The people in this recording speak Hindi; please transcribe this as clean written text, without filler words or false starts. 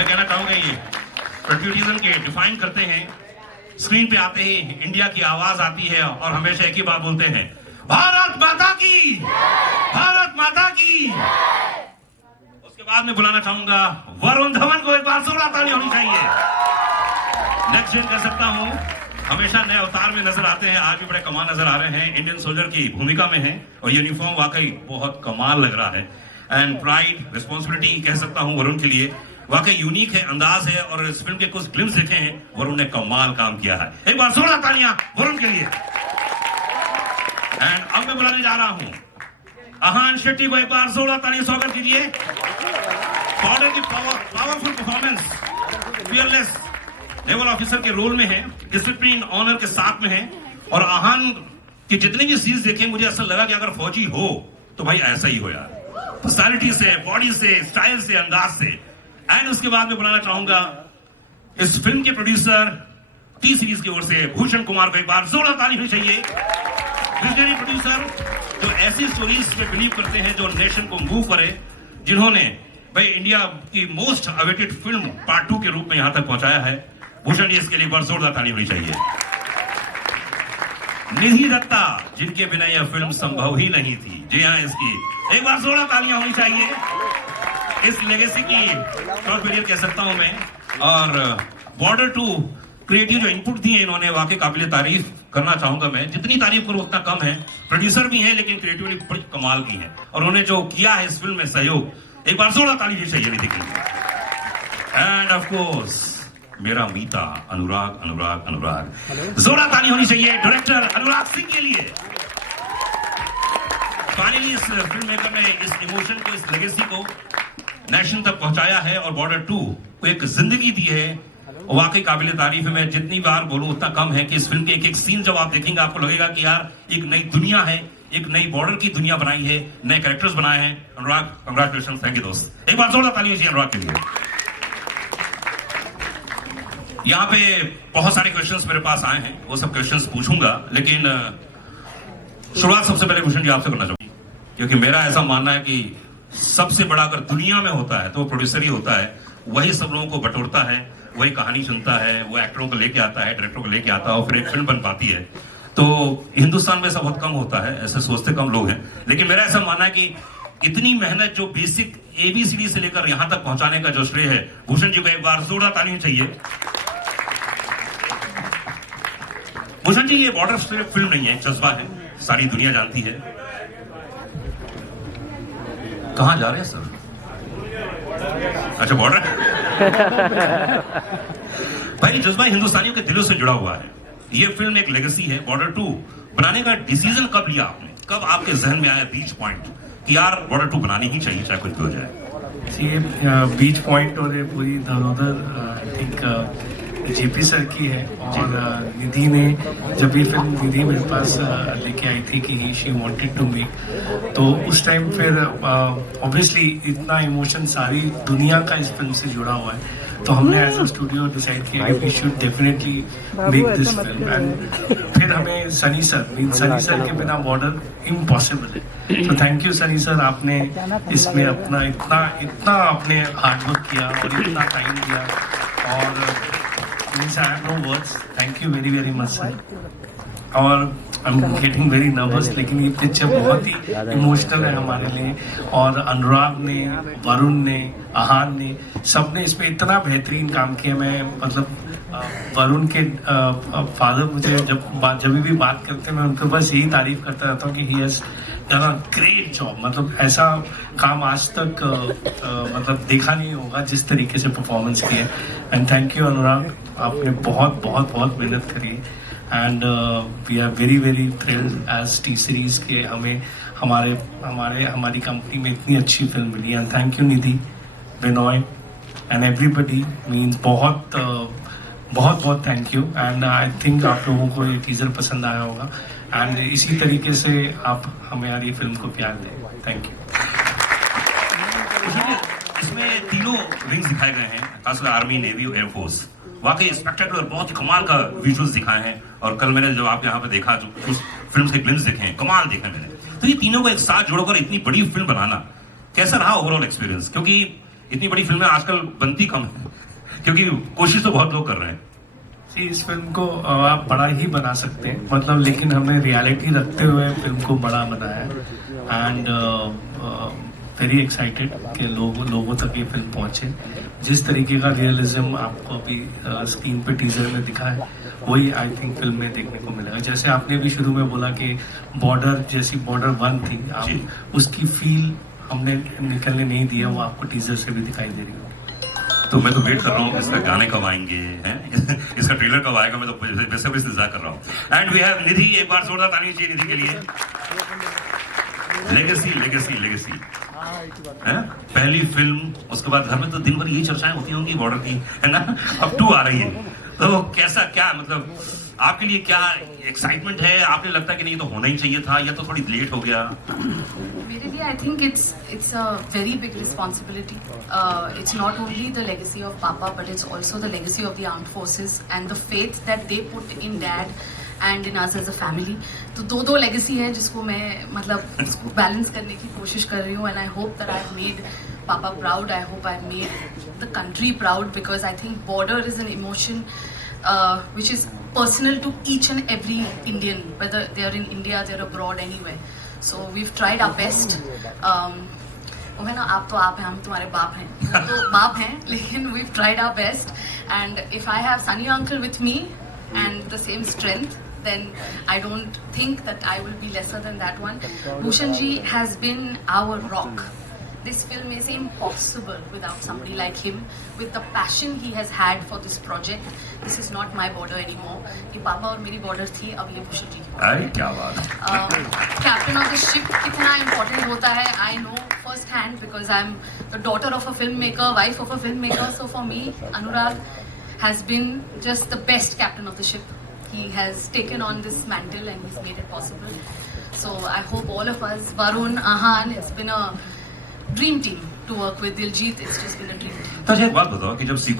मैं कहना चाहूंगा ये पेट्रियटिज्म के डिफाइन करते हैं। स्क्रीन पे आते ही इंडिया की आवाज आती है और हमेशा एक ही बात बोलते हैं, भारत माता की, भारत माता की। उसके बाद में बुलाना चाहूंगा वरुण धवन को, एक बार जोरदार ताली होनी चाहिए। नेक्स्ट जेन कह सकता हूं, हमेशा नए अवतार में नजर आते हैं, आज भी बड़े कमाल नजर आ रहे हैं, इंडियन सोल्जर की भूमिका में हैं और यूनिफॉर्म वाकई बहुत कमाल लग रहा है। एंड प्राइड, रिस्पॉन्सिबिलिटी कह सकता हूं वरुण के लिए, वाकई यूनिक है, अंदाज है और इस फिल्म के कुछ ग्लिम्स देखे हैं, वरुण ने कमाल काम किया है। एक बार जोरदार तालियां वरुण के लिए। एंड अब मैं बुलाने जा रहा हूं अहान शेट्टी को, एक बार जोरदार तालियां स्वागत कीजिए। बॉर्डर की powerful performance, fearless naval officer के रोल में है, डिसिप्लिन ऑनर के साथ में है और अहान की जितने भी सीन्स देखे मुझे ऐसा लगा कि अगर फौजी हो तो भाई ऐसा ही हो यार, पर्सनालिटी से, बॉडी से, स्टाइल से, अंदाज से। एंड उसके बाद में बुलाना चाहूंगा इस फिल्म के प्रोड्यूसर टी सीरीज की ओर से भूषण कुमार को, एक बार जोरदार ताली होनी चाहिए। विजनरी प्रोड्यूसर जो ऐसी स्टोरीज पे बिलीव करते हैं जो नेशन को मूव करे, जिन्होंने भाई इंडिया की मोस्ट अवेटेड फिल्म पार्ट 2 के रूप में यहां तक पहुंचाया है। भूषण जी, इसके लिए एक बार जोरदार ताली होनी चाहिए। निधि दत्ता, जिनके बिना यह फिल्म संभव ही नहीं थी, जी हाँ, इसकी एक बार जोरदार तालियां होनी चाहिए। इस लेगेसी की शॉर्ट पीरियड कह सकता हूं मैं। और बॉर्डर 2 क्रिएटिव जो इनपुट दिए इन्होंने, वाकई काबिल तारीफ करना चाहूंगा मैं। जितनी तारीफ करूं उतना कम है। प्रोड्यूसर भी हैं लेकिन क्रिएटिविटी बड़ी कमाल की है और उन्होंने जो किया है इस फिल्म में सहयोग, एक बार जोरदार ताली चाहिए निधि के लिए। एंड ऑफ कोर्स मेरा मीता अनुराग, अनुराग, अनुराग, जोरदार ताली होनी चाहिए डायरेक्टर अनुराग सिंह के लिए। फाइनली इस फिल्म मेकर ने इस इमोशन को, इस लेगेसी को नेशन तक पहुंचाया है और बॉर्डर 2 को एक जिंदगी दी है। वाकई काबिल तारीफ है। मैं जितनी बार बोलूं उतना कम है कि इस फिल्म के एक एक सीन जब आप देखेंगे आपको लगेगा कि यार एक नई दुनिया है, एक नई बॉर्डर की दुनिया बनाई है, नए कैरेक्टर्स बनाए हैं। अनुराग, कंग्रेचुलेशन, थैंक यू दोस्त। एक बार जोरदार ताली होनी चाहिए अनुराग के लिए। यहाँ पे बहुत सारे क्वेश्चंस मेरे पास आए हैं, वो सब क्वेश्चंस पूछूंगा, लेकिन शुरुआत सबसे पहले भूषण जी आपसे करना चाहूंगा, क्योंकि मेरा ऐसा मानना है कि सबसे बड़ा अगर दुनिया में होता है तो वो प्रोड्यूसर ही होता है। वही सब लोगों को बटोरता है, वही कहानी चुनता है, वो एक्टरों को लेके आता है, डायरेक्टरों को लेके आता है और फिर एक फिल्म बन पाती है। तो हिंदुस्तान में ऐसा बहुत कम होता है, ऐसे सोचते कम लोग हैं। लेकिन मेरा ऐसा मानना है कि इतनी मेहनत जो बेसिक ABCD से लेकर यहां तक पहुंचाने का जो श्रेय है, भूषण जी को एक बार जोरदार ताली चाहिए। भूषण जी, ये बॉर्डर सिर्फ फिल्म नहीं है, जज्बा है, सारी दुनिया जानती है। कहां जा रहे हैं सर? अच्छा, बॉर्डर। भाई, जज्बा हिंदुस्तानियों के दिलों से जुड़ा हुआ है। ये फिल्म एक लेगेसी है। बॉर्डर 2 बनाने का डिसीजन कब लिया आपने? कब आपके जहन में आया बीच पॉइंट कि यार बॉर्डर 2 बनानी ही चाहिए चाहे कुछ भी हो जाए? ये बीच पॉइंट और ये पूरी धरोधर आई थिंक JP सर की है। और निधि ने, जब ये फिल्म निधि मेरे पास लेके आई थी कि शी वांटेड टू मेक, तो उस टाइम फिर ऑब्वियसली इतना इमोशन सारी दुनिया का इस फिल्म से जुड़ा हुआ है, तो हमने एज अ स्टूडियो डिसाइड किया कि we should definitely make this film. And फिर हमें सनी सर के बिना बॉर्डर इम्पॉसिबल है। तो थैंक यू सनी सर, आपने इसमें अपना इतना आपने हार्डवर्क किया और इतना टाइम दिया और I have no words. Thank you very very much sir. और I'm getting very nervous, लेकिन ये पिक्चर बहुत ही इमोशनल है हमारे लिए। और अनुराग ने, वरुण ने, अहान ने, सबने इस पे इतना बेहतरीन काम किया। मैं मतलब वरुण के फादर मुझे जब भी बात करते हैं मैं उनको बस यही तारीफ करता रहता हूँ कि he has done a great job. मतलब ऐसा काम आज तक मतलब देखा नहीं होगा जिस तरीके से परफॉर्मेंस की है। एंड थैंक यू अनुराग, आपने बहुत बहुत बहुत मेहनत करी। And we are very very thrilled as T Series के हमारी कंपनी में इतनी अच्छी फिल्म मिली। And thank you Nidhi, Binoy and everybody, means बहुत बहुत thank you. And I think आप लोगों को ये टीजर पसंद आया होगा एंड इसी तरीके से आप हमारी फिल्म को प्यार दें। Thank you. इसमें तीनों विंग्स दिखाए गए हैं, खासकर आर्मी, नेवी और एयरफोर्स। वाकई स्पेक्टेकुलर, बहुत ही कमाल का विजुअल्स दिखाए हैं। और कल मैंने जब आप यहाँ पे देखा, जो कुछ फिल्म के ग्लिम्स देखे हैं, कमाल देखे मैंने। तो ये तीनों को एक साथ जोड़कर इतनी बड़ी फिल्म बनाना कैसा रहा ओवरऑल एक्सपीरियंस? क्योंकि इतनी बड़ी फिल्में आजकल बनती कम है, क्योंकि कोशिश तो बहुत लोग कर रहे हैं। जी, इस फिल्म को आप बड़ा ही बना सकते हैं, मतलब, लेकिन हमने रियलिटी रखते हुए फिल्म को बड़ा बनाया एंड वेरी एक्साइटेड कि लोगों तक ये फिल्म पहुंचे। जिस तरीके का रियलिज्म आपको अभी स्क्रीन पे टीजर में दिखा है, वही आई थिंक फिल्म में देखने को मिलेगा। जैसे आपने भी शुरू में बोला कि बॉर्डर जैसी बॉर्डर 1 थी, जी। आप उसकी फील हमने निकलने नहीं दिया, वो आपको टीजर से भी दिखाई दे रही है। तो मैं तो वेट कर रहा हूँ कि इसका गाने कब आएंगे, हैं? इसका ट्रेलर कब आएगा, मैं तो वैसे भी इंतजार कर रहा हूँ। एंड वी हैव निधि, एक बार जोरदार ताली चाहिए निधि के लिए। लेगेसी लेगेसी लेगेसी, पहली फिल्म, उसके बाद घर में तो दिन भर यही चर्चाएं होती होंगी बॉर्डर की, है ना। अब 2 आ रही है, तो कैसा, क्या मतलब आपके लिए क्या एक्साइटमेंट है? आपने लगता है कि नहीं तो होना ही चाहिए था, या तो थोड़ी लेट हो गया? मेरे लिए I think it's a very big responsibility. It's not only the legacy of Papa, but it's also the legacy of the armed forces and the faith that they put in Dad and in us as a family. तो दो legacy है जिसको मैं मतलब उसको balance करने की कोशिश कर रही हूँ, and I hope that I've made Papa proud. I hope I've made the country proud, because I think border is an emotion which is personal to each and every Indian, whether they are in India, they are abroad, anywhere. So we've tried our best. वो है ना, आप तो आप हैं, हम तुम्हारे बाप हैं, हम तो बाप हैं, लेकिन we've tried our best. And if I have Sunny uncle with me and the same strength, then I don't think that I will be lesser than that one. Bhushan ji has been our rock. This film is impossible without somebody like him, with the passion he has had for this project. This is not my border anymore. ये पापा और मेरी border थी, अब ये भूषण जी की border। अरे क्या बात है। Captain of the ship कितना important होता है, I know first hand, because I'm the daughter of a filmmaker, wife of a filmmaker. So for me, Anurag has been just the best captain of the ship. He has taken on this mantle and he's made it possible. So I hope all of us, Varun, Ahan, it's been a dream team to work with. Diljit, it's just been a dream team. तो अच्छा एक बात बताओ कि जब सीक्वल